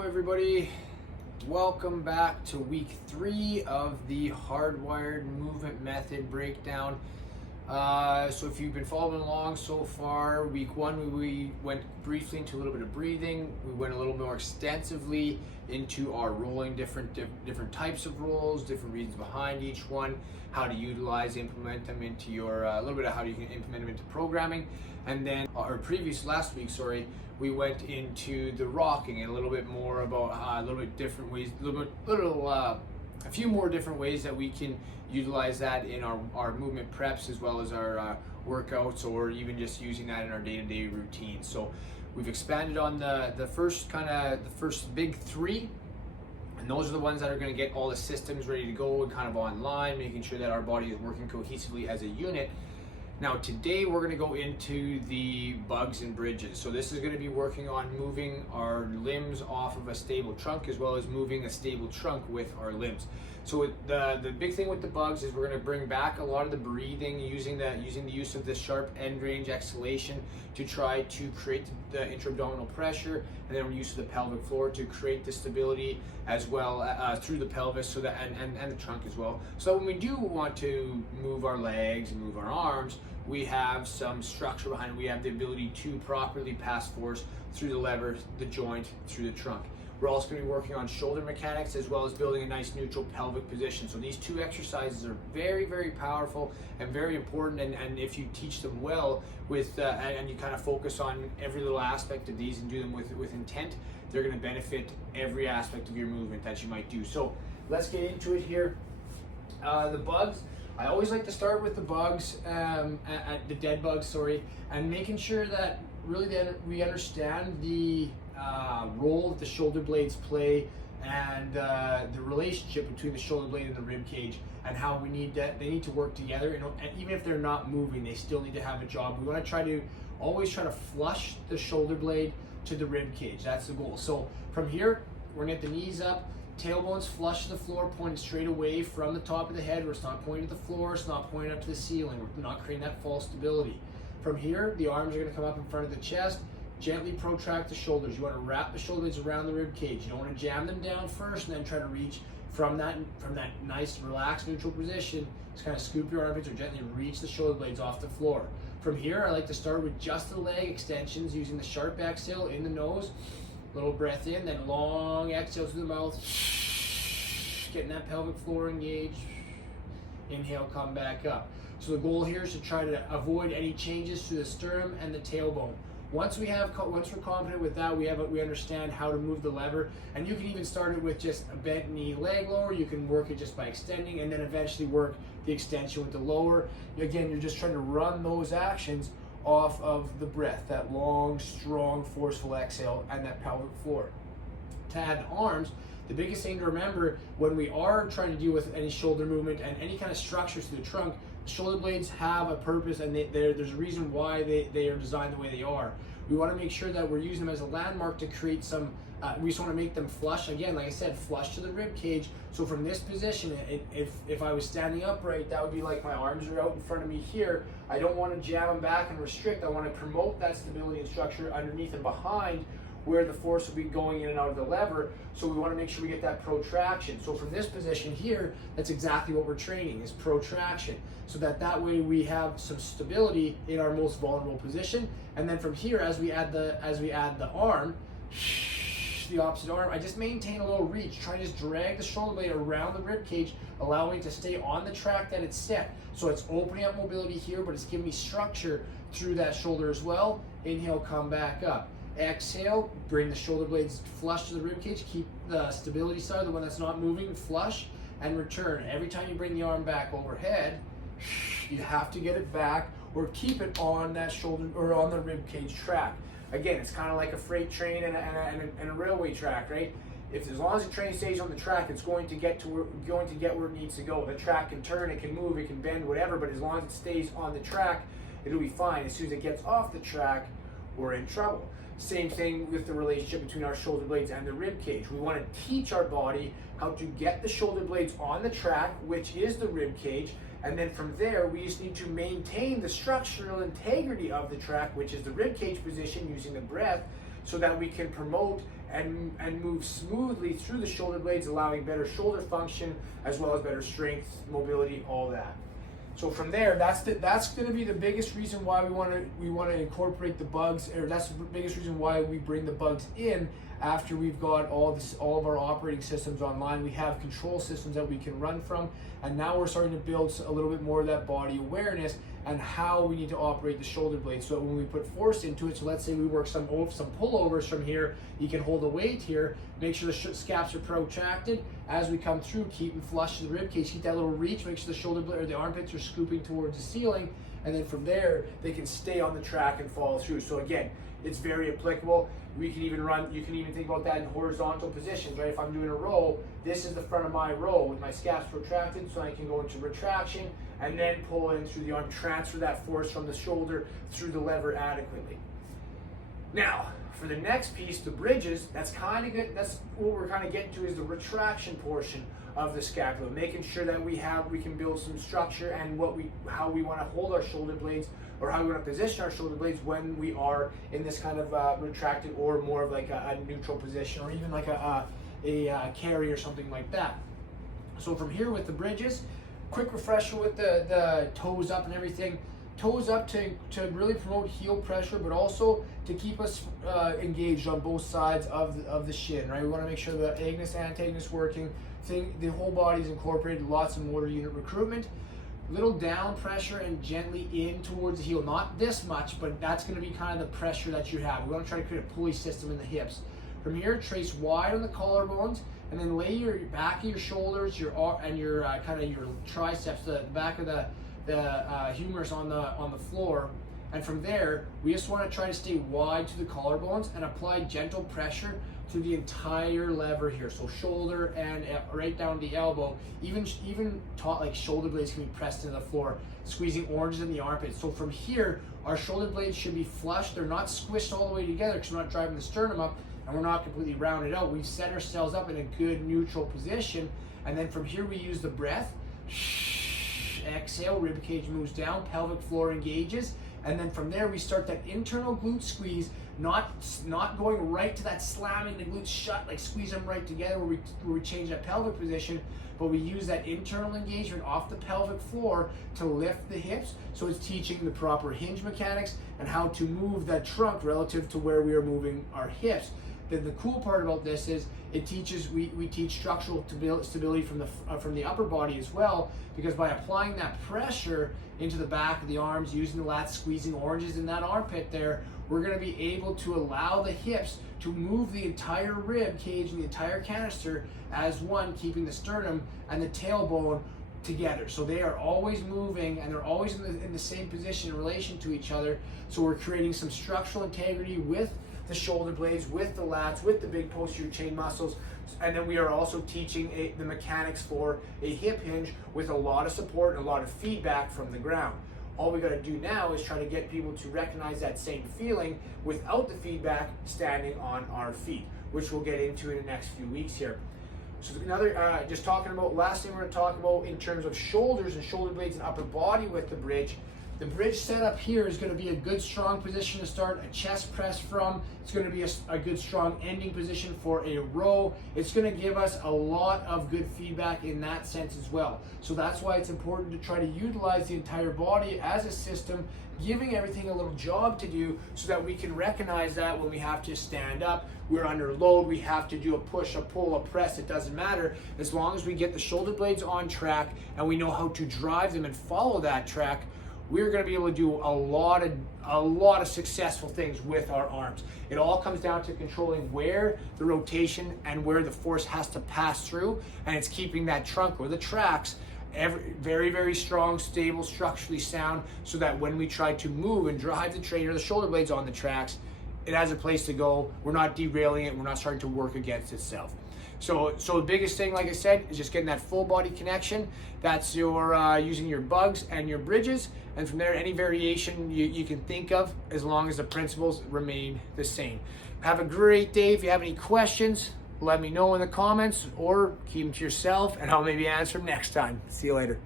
Hello everybody, welcome back to week 3 of the HardWired movement method breakdown. So if you've been following along so far, week 1 we went briefly into a little bit of breathing. We went a little more extensively into our rolling, different types of rolls, different reasons behind each one, how to utilize, implement them into your, a little bit of how you can implement them into programming. And then last week, we went into the rocking and a little bit more about a little bit different ways, a few more different ways that we can utilize that in our movement preps as well as our workouts, or even just using that in our day-to-day routine. So we've expanded on the first big 3, and those are the ones that are going to get all the systems ready to go and kind of online, making sure that our body is working cohesively as a unit. Now today we're going to go into the bugs and bridges. So this is going to be working on moving our limbs off of a stable trunk, as well as moving a stable trunk with our limbs. So the big thing with the bugs is we're going to bring back a lot of the breathing, using the use of the sharp end range exhalation to try to create the intrabdominal pressure, and then use of the pelvic floor to create the stability as well through the pelvis, so that and the trunk as well. So when we do want to move our legs and move our arms, we have some structure behind it. We have the ability to properly pass force through the lever, the joint, through the trunk. We're also going to be working on shoulder mechanics, as well as building a nice neutral pelvic position. So these 2 exercises are very, very powerful and very important. And if you teach them well and you kind of focus on every little aspect of these and do them with intent, they're going to benefit every aspect of your movement that you might do. So let's get into it here. The bugs. I always like to start with the bugs, the dead bugs, and making sure that really we understand the role that the shoulder blades play, and the relationship between the shoulder blade and the rib cage, and how they need to work together. And even if they're not moving, they still need to have a job. We want to always try to flush the shoulder blade to the rib cage. That's the goal. So from here, we're gonna get the knees up, tailbones flush to the floor, pointed straight away from the top of the head. It's not pointing to the floor, it's not pointing up to the ceiling. We're not creating that false stability. From here, the arms are going to come up in front of the chest. Gently protract the shoulders. You want to wrap the shoulder blades around the rib cage. You don't want to jam them down first and then try to reach from that nice relaxed neutral position. Just kind of scoop your armpits or gently reach the shoulder blades off the floor. From here, I like to start with just the leg extensions, using the sharp exhale in the nose. Little breath in, then long exhale through the mouth. Getting that pelvic floor engaged. Inhale, come back up. So the goal here is to try to avoid any changes to the sternum and the tailbone. Once we're confident with that, we understand how to move the lever, and you can even start it with just a bent knee leg lower. You can work it just by extending, and then eventually work the extension with the lower. Again, you're just trying to run those actions off of the breath, that long, strong, forceful exhale, and that pelvic floor. To add the arms, the biggest thing to remember when we are trying to deal with any shoulder movement and any kind of structures to the trunk, shoulder blades have a purpose, and there's a reason why they are designed the way they are. We want to make sure that we're using them as a landmark to create some, we just want to make them flush, again, like I said, flush to the rib cage. So from this position, if I was standing upright, that would be like my arms are out in front of me here. I don't want to jam them back and restrict. I want to promote that stability and structure underneath and behind, where the force will be going in and out of the lever. So we want to make sure we get that protraction. So from this position here, that's exactly what we're training, is protraction. So that way we have some stability in our most vulnerable position. And then from here, as we add the arm, the opposite arm, I just maintain a little reach, try to just drag the shoulder blade around the rib cage, allowing it to stay on the track that it's set. So it's opening up mobility here, but it's giving me structure through that shoulder as well. Inhale, come back up. Exhale, bring the shoulder blades flush to the rib cage, keep the stability side, the one that's not moving, flush, and return. Every time you bring the arm back overhead, you have to get it back or keep it on that shoulder or on the rib cage track. Again, it's kind of like a freight train and a railway track, right? As long as the train stays on the track, it's going to get where it needs to go. The track can turn, it can move, it can bend, whatever, but as long as it stays on the track, it'll be fine. As soon as it gets off the track, we're in trouble. Same thing with the relationship between our shoulder blades and the rib cage. We want to teach our body how to get the shoulder blades on the track, which is the rib cage, and then from there we just need to maintain the structural integrity of the track, which is the rib cage position, using the breath, so that we can promote and move smoothly through the shoulder blades, allowing better shoulder function as well as better strength, mobility, all that. So from there, that's going to be the biggest reason why we want to incorporate the bugs, or that's the biggest reason why we bring the bugs in after we've got all of our operating systems online. We have control systems that we can run from, and now we're starting to build a little bit more of that body awareness and how we need to operate the shoulder blade. So when we put force into it, so let's say we work some pullovers from here, you can hold the weight here, make sure the scaps are protracted. As we come through, keep them flush to the rib cage, keep that little reach, make sure the shoulder blade or the armpits are scooping towards the ceiling, and then from there, they can stay on the track and follow through. So again, it's very applicable. You can even think about that in horizontal positions, right? If I'm doing a row, this is the front of my row with my scaps protracted, so I can go into retraction and then pull in through the arm, transfer that force from the shoulder through the lever adequately. Now, for the next piece, the bridges, that's kind of good. That's what we're kind of getting to, is the retraction portion of the scapula, making sure that we can build some structure and how we want to hold our shoulder blades, or how we want to position our shoulder blades when we are in this kind of retracted or more of like a neutral position, or even like a carry or something like that. So from here with the bridges, quick refresher with the toes up and everything. Toes up to really promote heel pressure, but also to keep us engaged on both sides of the shin, right? We want to make sure the agonist, antagonist working, the whole body is incorporated, lots of motor unit recruitment. Little down pressure and gently in towards the heel. Not this much, but that's going to be kind of the pressure that you have. We want to try to create a pulley system in the hips. From here, trace wide on the collarbones, and then lay your back of your shoulders, your kind of your triceps, the back of the humerus on the floor. And from there, we just want to try to stay wide to the collarbones and apply gentle pressure to the entire lever here. So shoulder and right down the elbow, even taut, like shoulder blades can be pressed into the floor, squeezing oranges in the armpit. So from here, our shoulder blades should be flush. They're not squished all the way together because we're not driving the sternum up, and we're not completely rounded out. We've set ourselves up in a good neutral position. And then from here, we use the breath. Exhale, rib cage moves down, pelvic floor engages, and then from there we start that internal glute squeeze, not going right to that slamming the glutes shut, like squeeze them right together where we change that pelvic position, but we use that internal engagement off the pelvic floor to lift the hips. So it's teaching the proper hinge mechanics and how to move that trunk relative to where we are moving our hips. Then the cool part about this is it teaches, we teach structural stability from the upper body as well, because by applying that pressure into the back of the arms, using the lats, squeezing oranges in that armpit there, we're going to be able to allow the hips to move the entire rib cage and the entire canister as one, keeping the sternum and the tailbone together. So they are always moving and they're always in the same position in relation to each other. So we're creating some structural integrity with the shoulder blades, with the lats, with the big posterior chain muscles. And then we are also teaching the mechanics for a hip hinge with a lot of support and a lot of feedback from the ground. All we got to do now is try to get people to recognize that same feeling without the feedback, standing on our feet, which we'll get into in the next few weeks here. So another, last thing we're going to talk about in terms of shoulders and shoulder blades and upper body with the bridge. The bridge setup here is going to be a good strong position to start a chest press from. It's going to be a good strong ending position for a row. It's going to give us a lot of good feedback in that sense as well. So that's why it's important to try to utilize the entire body as a system, giving everything a little job to do so that we can recognize that when we have to stand up, we're under load, we have to do a push, a pull, a press, it doesn't matter. As long as we get the shoulder blades on track and we know how to drive them and follow that track, we're going to be able to do a lot of successful things with our arms. It all comes down to controlling where the rotation and where the force has to pass through, and it's keeping that trunk or the tracks very, very strong, stable, structurally sound, so that when we try to move and drive the train or the shoulder blades on the tracks, it has a place to go. We're not derailing it. We're not starting to work against itself. So the biggest thing, like I said, is just getting that full body connection. That's your using your bugs and your bridges, and from there, any variation you can think of, as long as the principles remain the same. Have a great day. If you have any questions, let me know in the comments, or keep them to yourself, and I'll maybe answer them next time. See you later.